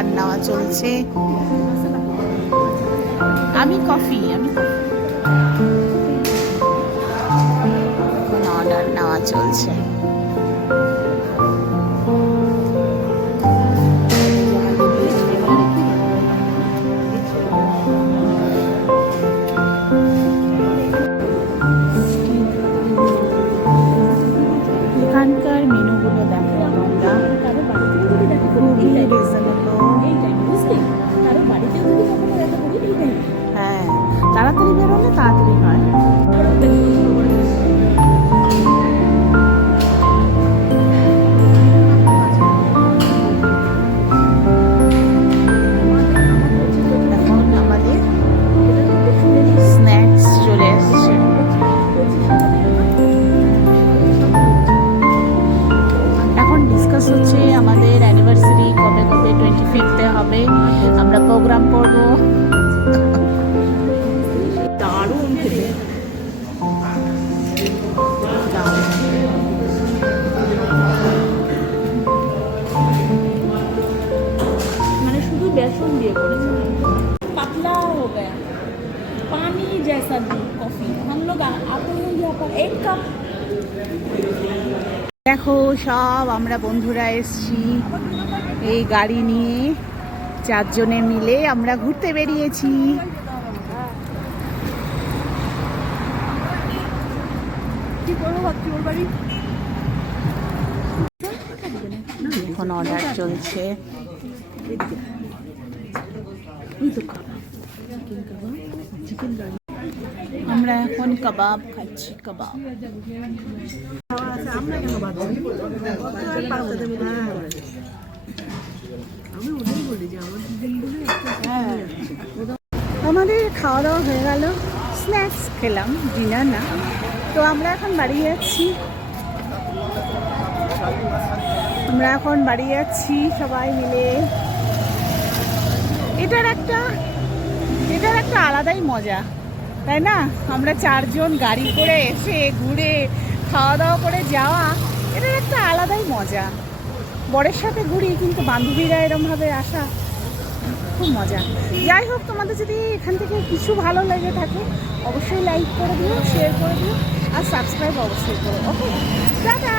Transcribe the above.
Order নেওয়া চলছে। আমি কফি অর্ডার নেওয়া চলছে। এখানকার মেনুগুলো দেখো তোমরা, খুবই রিজনেবল। হ্যাঁ, তাড়াতাড়ি বেরোলে তাড়াতাড়ি হয়। এখন আমাদের স্ন্যাক্স চলে এসছে। এখন ডিসকাস হচ্ছে আমাদের অ্যানিভার্সারি কবে 25 হবে, আমরা প্রোগ্রাম করবো। দারুণ খেতে, मैंने शुद्ध बेसन दिए पतला हो गया, पानी जैसा दूध कॉफी। हम लोग आप लोग यहाँ पर 1 कप। দেখো সব আমরা বন্ধুরা এসছি এই গাড়ি নিয়ে, 4 জনে মিলে আমরা ঘুরতে বেরিয়েছি। এখন অর্ডার চলছে। আমরা এখন কাবাব খাচ্ছি, কাবাব। আমাদের খাওয়া দাওয়া হয়ে গেল, স্ন্যাক্স খেলাম, ডিনার না। তো আমরা এখন বাড়ি যাচ্ছি, সবাই মিলে। এটার একটা আলাদাই মজা, তাই না? আমরা 4 জন গাড়ি করে এসে ঘুরে খাওয়া দাওয়া করে যাওয়া, এটার একটা আলাদাই মজা। বরের সাথে ঘুরি, কিন্তু বান্ধবীরা এরমভাবে আসা খুব মজা। যাই হোক, তোমাদের যদি এখান থেকে কিছু ভালো লেগে থাকে অবশ্যই লাইক করে দিও, শেয়ার করে দিও, আর সাবস্ক্রাইব অবশ্যই করো। ওকে, টাটা।